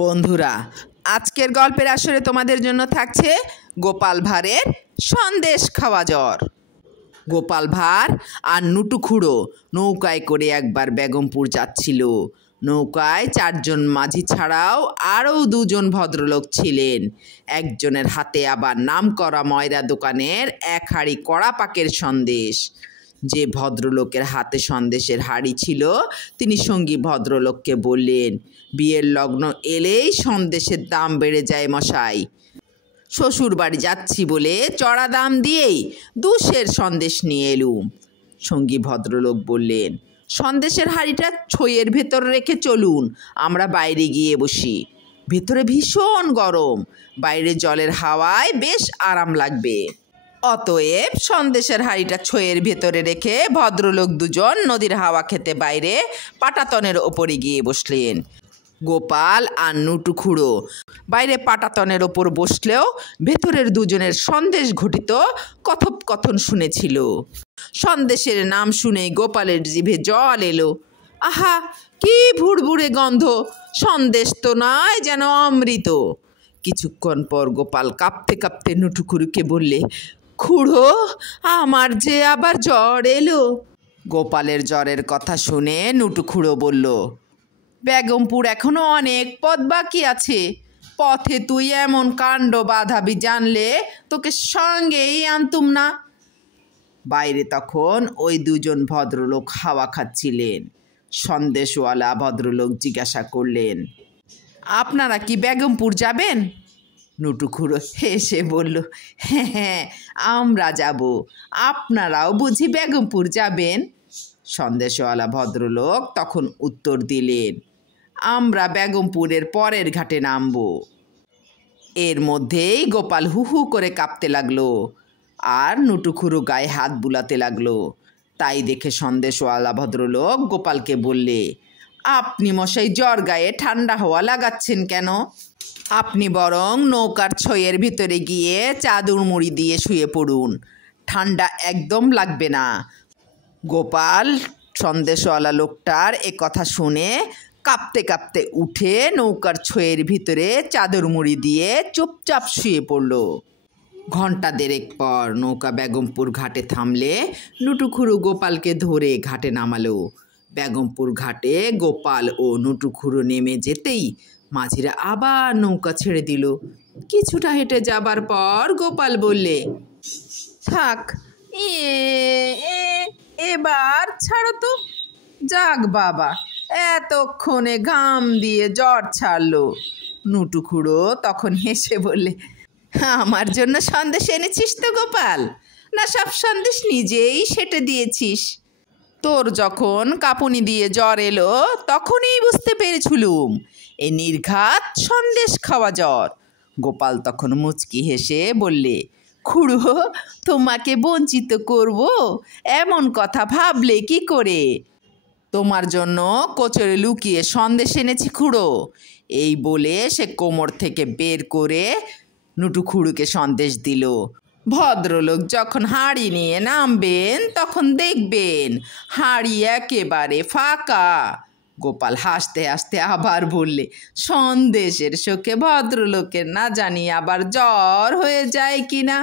বন্ধুরা, আজকের গল্পের আসরে তোমাদের জন্য থাকছে গোপাল ভাঁড়ের সন্দেশ খাওয়া জ্বর। গোপাল ভাঁড় আর নুটু খুড়ো নৌকায় করে একবার বেগমপুর যাচ্ছিল। নৌকায় 4 জন মাঝি ছাড়াও আরও 2 জন ভদ্রলোক ছিলেন। একজনের হাতে আবার নামকরা ময়রা দোকানের 1 হাঁড়ি কড়া পাকের সন্দেশ। যে ভদ্রলোকের হাতে সন্দেশের হাঁড়ি ছিল তিনি সঙ্গী ভদ্রলোককে বললেন, বিয়ের লগ্ন এলেই সন্দেশের দাম বেড়ে যায় মশাই। শ্বশুর বাড়ি যাচ্ছি বলে চড়া দাম দিয়েই 2 সের সন্দেশ নিয়ে এলুম। সঙ্গী ভদ্রলোক বললেন, সন্দেশের হাঁড়িটা ছইয়ের ভেতর রেখে চলুন, আমরা বাইরে গিয়ে বসি। ভেতরে ভীষণ গরম, বাইরে জলের হাওয়ায় বেশ আরাম লাগবে। অতএব সন্দেশের হাঁড়িটা ছইয়ের ভেতরে রেখে ভদ্রলোক 2 জন নদীর হাওয়া খেতে বাইরে পাটাতনের ওপরে গিয়ে বসলেন। গোপাল আর নুটু খুড়ো বাইরে পাটাতনের ওপর বসলেও ভেতরের 2 জনের সন্দেশ ঘটিত কথোপকথন শুনেছিল। সন্দেশের নাম শুনেই গোপালের জিভে জল এলো। আহা, কি ভুড়ভুড়ে গন্ধ! সন্দেশ তো নয়, যেন অমৃত। কিছুক্ষণ পর গোপাল কাঁপতে কাঁপতে নুটু খুড়োকে বললে, খুড়ো, আমার যে আবার জ্বর এলো। গোপালের জ্বরের কথা শুনে নুটু খুড়ো বলল, বেগমপুর এখনো অনেক পথ বাকি আছে। পথে তুই এমন কাণ্ড বাঁধাবি জানলে তোকে সঙ্গেই আনতুম না। বাইরে তখন ওই 2 জন ভদ্রলোক হাওয়া খাচ্ছিলেন। সন্দেশওয়ালা ভদ্রলোক জিজ্ঞাসা করলেন, আপনারা কি বেগমপুর যাবেন? নুটু খুড়ো হেসে বলল, হ্যাঁ, আমরা যাব। আপনারাও বুঝি বেগমপুর যাবেন? সন্দেশওয়ালা ভদ্রলোক তখন উত্তর দিলেন, আমরা বেগমপুরের পরের ঘাটে নামব। এর মধ্যেই গোপাল হু হু করে কাঁপতে লাগলো আর নুটু খুড়ো গায়ে হাত বুলাতে লাগলো। তাই দেখে সন্দেশওয়ালা ভদ্রলোক গোপালকে বললে, আপনি মশাই জ্বর গায়ে ঠান্ডা হাওয়া লাগাচ্ছেন কেন? আপনি বরং নৌকার ছইয়ের ভিতরে গিয়ে চাদর মুড়ি দিয়ে শুয়ে পড়ুন, ঠান্ডা একদম লাগবে না। গোপাল সন্দেশওয়ালা লোকটার এ কথা শুনে কাঁপতে কাঁপতে উঠে নৌকার ছইয়ের ভিতরে চাদর মুড়ি দিয়ে চুপচাপ শুয়ে পড়ল। ঘণ্টা 1.5 পর নৌকা বেগমপুর ঘাটে থামলে নুটু খুড়ো গোপালকে ধরে ঘাটে নামালো। বেগমপুর ঘাটে গোপাল ও নুটু খুড়ো নেমে যেতেই মাঝিরা আবার নৌকা ছেড়ে দিল। কিছুটা হেঁটে যাবার পর গোপাল বললে, থাক, এবার ছাড়ো তো। যাক বাবা, এতক্ষণে ঘাম দিয়ে জ্বর ছাড়লো। নুটু খুড়ো তখন হেসে বললে, আমার জন্য সন্দেশ এনেছিস তো গোপাল, না সব সন্দেশ নিজেই সেটে দিয়েছিস? তোর যখন কাঁপুনি দিয়ে জ্বর এলো তখনই বুঝতে পেরেছিলুম এ নির্ঘাত সন্দেশ খাওয়া জ্বর। গোপাল তখন মুচকি হেসে বললে, খুড়ো, তোমাকে বঞ্চিত করব এমন কথা ভাবলে কি করে? তোমার জন্য কোচরে লুকিয়ে সন্দেশ এনেছি খুড়ো। এই বলে সে কোমর থেকে বের করে নুটু খুড়োকে সন্দেশ দিল। ভদ্রলোক যখন হাঁড়ি নিয়ে নামবেন তখন দেখবেন হাঁড়ি একেবারে ফাঁকা। গোপাল হাসতে হাসতে আবার বললে, সন্দেশের শোকে ভদ্রলোকের না জানি আবার জ্বর হয়ে যায় কিনা।